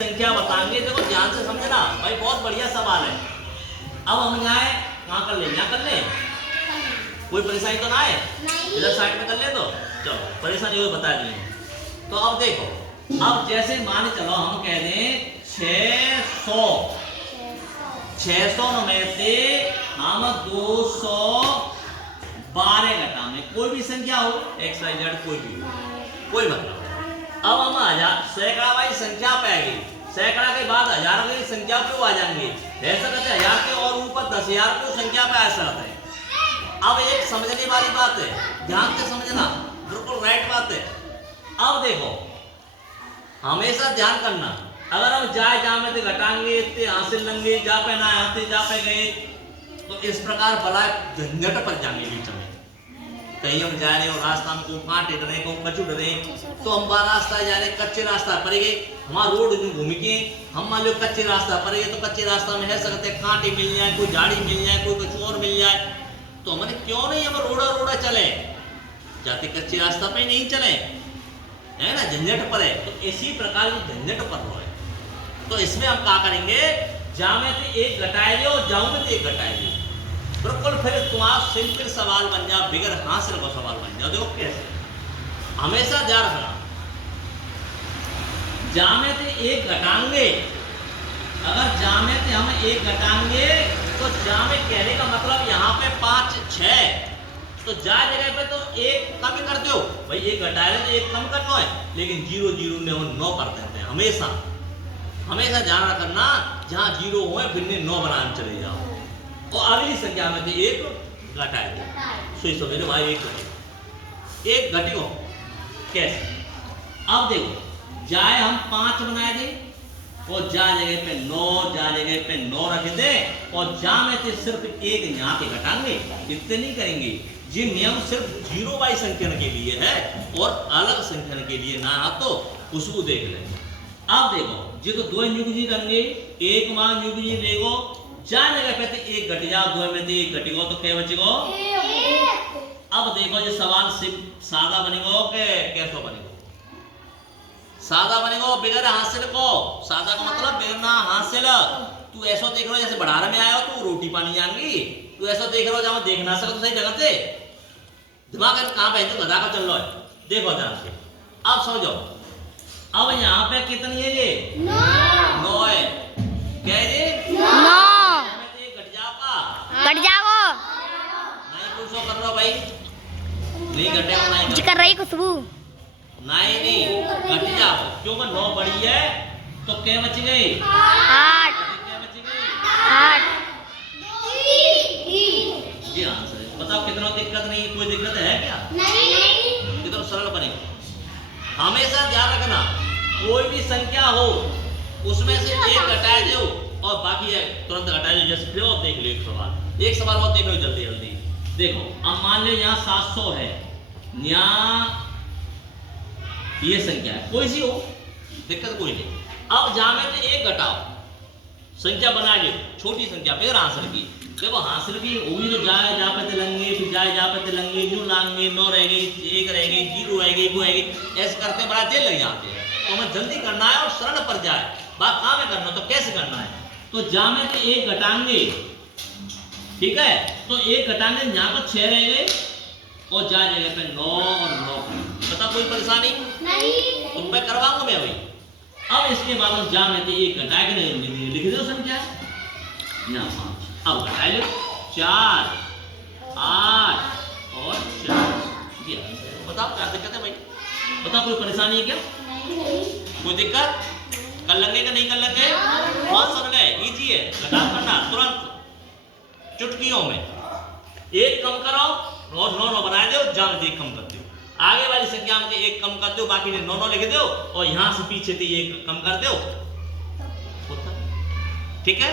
संख्या बताएंगे। देखो ध्यान से समझना भाई, बहुत बढ़िया सवाल है। अब हम यहाँ कहाँ कर ले, यहाँ कर ले, कोई परेशानी तो ना है, इधर साइड में कर ले तो चलो, परेशानी हो बता दिए। तो अब देखो, अब जैसे मान चलो हम कह दें 600 में से हम 212 घटाएंगे, कोई भी संख्या हो, एक्स वाई जेड कोई भी, कोई मतलब। अब हम सैकड़ा वाली संख्या पे आएगी, सैकड़ा के बाद हजार की संख्या पे आ जाएंगे, ऐसा करते हजार के और ऊपर 10,000 को संख्या पे ऐसा आता है। अब एक समझने वाली बात है, ध्यान से समझना, बिल्कुल राइट बात है। अब देखो हमेशा ध्यान करना, अगर हम जाए जा में घटाएंगे इतने हासिल लेंगे, जा पे ना आते जा पे गए, तो इस प्रकार बड़ा झंझट पर जाएंगे बीच में। कहीं हम जा रहे हो रास्ता में को कांटे डरे को कचू डरे, तो हम रास्ता जा रहे कच्चे रास्ता पर गए, हमारा रोड जो घूम के हम मान लो कच्चे रास्ता पर गए, तो कच्चे रास्ता में है सकते कांटे मिल जाए, कोई झाड़ी मिल जाए, कोई कुछ और मिल जाए, तो हमने क्यों नहीं हम रोड़ा चले, जाते कच्चे रास्ता पे नहीं चले, है ना, झंझट पर है। तो इसी प्रकार की झंझट पर हो है, तो इसमें हम क्या करेंगे, जा में से एक घटाए दो, जाऊं में से एक घटाए दो, बिल्कुल फिर तुम्हारा सिंपल सवाल बन जाए, बिगर हासिल का सवाल बन जाए। देखो कैसे, हमेशा ध्यान रखना, जा में से एक घटाएंगे, अगर जा में से हम एक घटाएंगे तो जा में कहने का मतलब यहाँ पे 5 6, तो जा जगह पे तो एक कम कर दो भाई, एक घटाए तो एक कम करना है, लेकिन 0 0 में हम 9 कर देते हैं। हमेशा ध्यान रखना, जहाँ 0 हो फिर 9 बनाने चले जाओ, और अगली संख्या में से एक घटाए दो। सोच समझो भाई, एक घटियो कैसे। अब देखो जाए हम 5 बनाए दे, और जा जगह पे 9, जा जगह पे 9 रख दे, और जा में से सिर्फ एक यहाँ पे घटाएंगे, इतने नहीं करेंगे। ये नियम सिर्फ 0 वाली संख्या के लिए है, और अलग संख्या के लिए ना, तो उसको देख ले। अब देखो जी, तो 2 युग रंगे, एक मान युग जी देखो, जा जगह पे तो एक घट जाओ, 2 में से एक घटेगा, तो क्या बचेगा? अब देखो ये सवाल सिर्फ सादा बनेगा के कैसा बनेगा? सादा बनेगा बिगर हासिल को। सादा का मतलब बिना हासिल। तू ऐसा देख रहा जैसे बढ़ार में आया हो, तू रोटी पानी जाएंगी, तू ऐसा देख रहा जहां देख ना सको सही जगह से, दिमाग कहां पे तो गधा का चल रहा है, देखो ध्यान से। अब समझो, अब यहाँ पे कितनी है ये? 9 है। क्या है ये? 9 कट जाओ, नहीं कुछ कर रहा भाई, नहीं घटेगा, नहीं कर रही खुशबू, नहीं घट जाओ, क्योंकि 9 बड़ी है, तो क्या बच गई? 8। क्या बच गई? 8। जी आंसर है। बताओ कितना दिक्कत नहीं, कोई दिक्कत है क्या? नहीं। कितना सरल बनेगा। हमेशा ध्यान रखना, कोई भी संख्या हो उसमें से एक घटाए दो, और बाकी है तुरंत घटा लो। जैसे फिर और देख लो एक सवाल और देख लो जल्दी जल्दी। देखो अब मान लो यहाँ 700 है, यहाँ ये संख्या है, कोई सी हो दिक्कत कोई नहीं। अब जहाँ में से एक घटाओ, संख्या बना लो, छोटी संख्या फिर हासिल की। देखो हासिल की हुई तो जाए जा पे लंगे, फिर जाए जा पे लंगे, यूं लाएंगे, 9 रह गई, 1 रह गई, 0 रह गई, 2 रह गई, ऐसे करते बड़ा देर लग जाते हैं। तो हमें जल्दी करना है और सरल पर जाए, बात कहाँ में करना, तो कैसे करना है, तो जा में से एक घटाएंगे, ठीक है, तो एक घटाएंगे, यहाँ पर 6 रह गए, और जा जगह पे 9 और 9। बता कोई परेशानी नहीं, तुम मैं करवाऊंगा मैं अभी। अब इसके बाद हम जा में से एक घटाएंगे, लिख दो संख्या यहाँ 5, अब घटाए लो 4 8 और 4। बताओ क्या दिक्कत है भाई, बताओ कोई परेशानी है क्या? कोई दिक्कत? कर लेंगे कि नहीं कर लेंगे? बहुत सरल है, इजी है, लगा करना तुरंत चुटकियों में। एक कम करो और 9 बनाए दो, जा में एक कम कर दो, आगे वाली संख्या में एक कम कर दो, बाकी ने 9 लिख दो, और यहां से पीछे से एक कम कर दो, ठीक है।